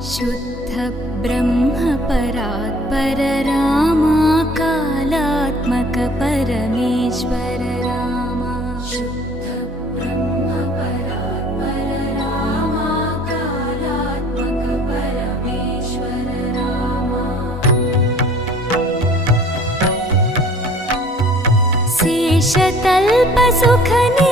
शुद्ध ब्रह्म परात्पर रामा कालात्मक परमेश्वर रामा शुद्ध ब्रह्म परात्पर रामा कालात्मक परमेश्वर रामा शेषतल्प सुख